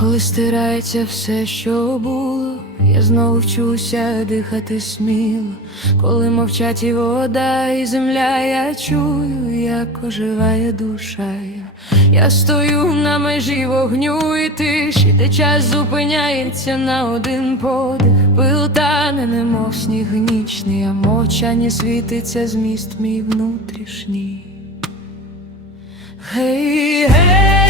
Коли стирається все, що було, я знову вчуся дихати сміло. Коли мовчать і вода, і земля, я чую, як оживає душа. Я стою на межі вогню і тиші, де час зупиняється на один подих. Пил тане, немов сніг нічний, а мовчання світиться зміст мій внутрішній. Гей, гей,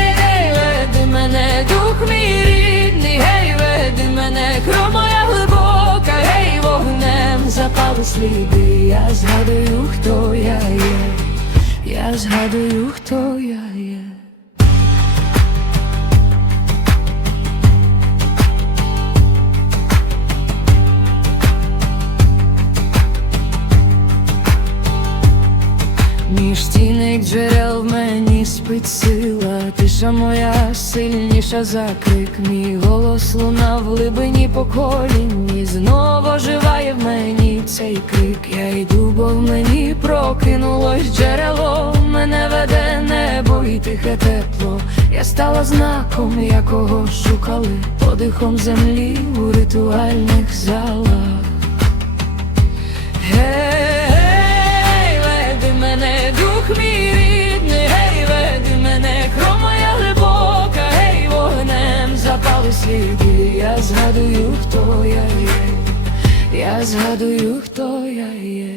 веди мене, дух мій рідний, гей, веди мене, кров моя глибока, гей, вогнем запали сліди, я згадую, хто я є, я згадую, хто я є. Між стінок джерел в мені спить сила, тиша моя сильніша за крик, мій голос луна в глибині поколінь, і знову оживає в мені цей крик. Я йду, бо в мені прокинулось джерело, мене веде небо і тихе тепло. Я стала знаком, якого шукали подихом землі у ритуальних залах. Гей, сліди, я згадую, хто я є, я згадую, хто я є.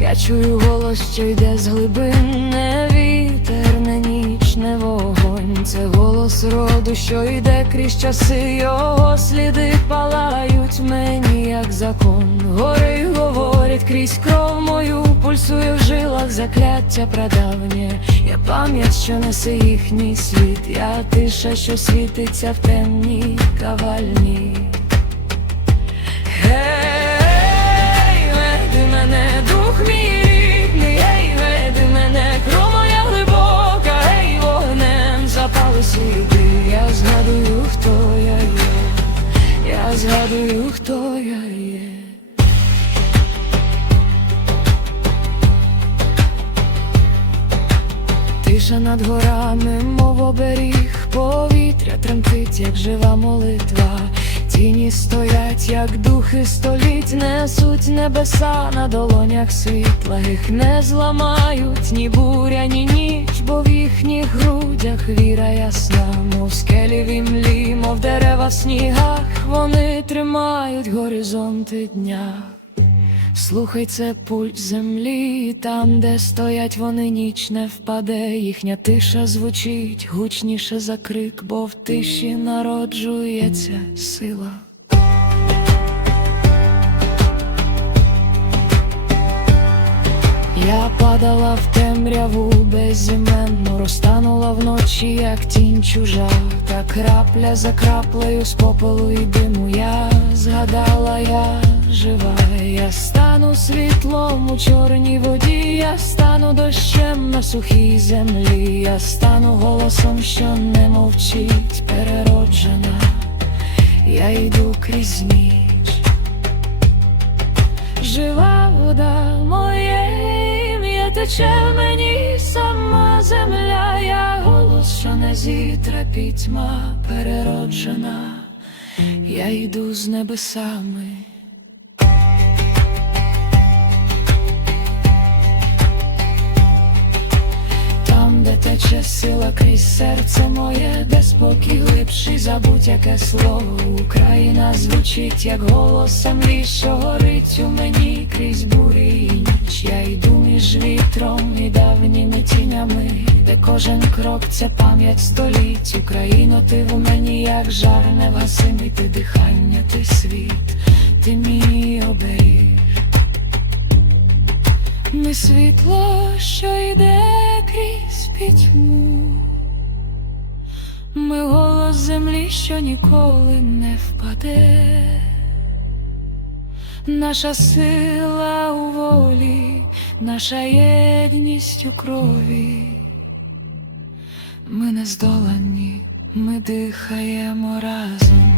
Я чую голос, що йде з глибин, не вітер, не ніч, не вогонь. Це голос роду, що йде крізь часи, його сліди палають мені, як закон. Гори говорять крізь кров мою, пульсує в жилах закляття прадавнє. Я пам'ять, що несе їхній світ, я тиша, що світиться в темній кавальні. Гей, веди мене, дух мій рідний, гей, веди мене, кров моя глибока, гей, вогнем запали сліди, я згадую, хто я є, я згадую, хто я є. Тиша над горами, мов оберіг, повітря тремтить, як жива молитва. Тіні стоять, як духи століть, несуть небеса на долонях світла, їх не зламають ні буря, ні ніч, бо в їхніх грудях віра ясна, мов скелі в імлі, мов дерева в снігах, вони тримають горизонти дня. Слухай, це пульс землі, там, де стоять вони, ніч не впаде, їхня тиша звучить гучніше за крик, бо в тиші народжується сила. Я падала в темряву безіменно, розтанула вночі, як тінь чужа, та крапля за краплею з попелу і диму. Я згадала, я жива, я стану світлом у чорній воді, я стану дощем на сухій землі, я стану голосом, що не мовчить, перероджена, я йду крізь ніч. Жива вода, моє тече мені сама земля, я голос, що не зітре пітьма перероджена, я йду з небесами. Де тече сила крізь серце моє, де спокій глибший за будь-яке слово. Україна звучить, як голос землі, що горить у мені крізь бурі і ніч. Я йду між вітром і давніми тінями, де кожен крок це пам'ять століть. Україно, ти в мені, як жар невгасимий, ти дихання, ти світ, ти мій світло, що йде крізь пітьму. Ми голос землі, що ніколи не впаде. Наша сила у волі, наша єдність у крові. Ми не здолані, ми дихаємо разом.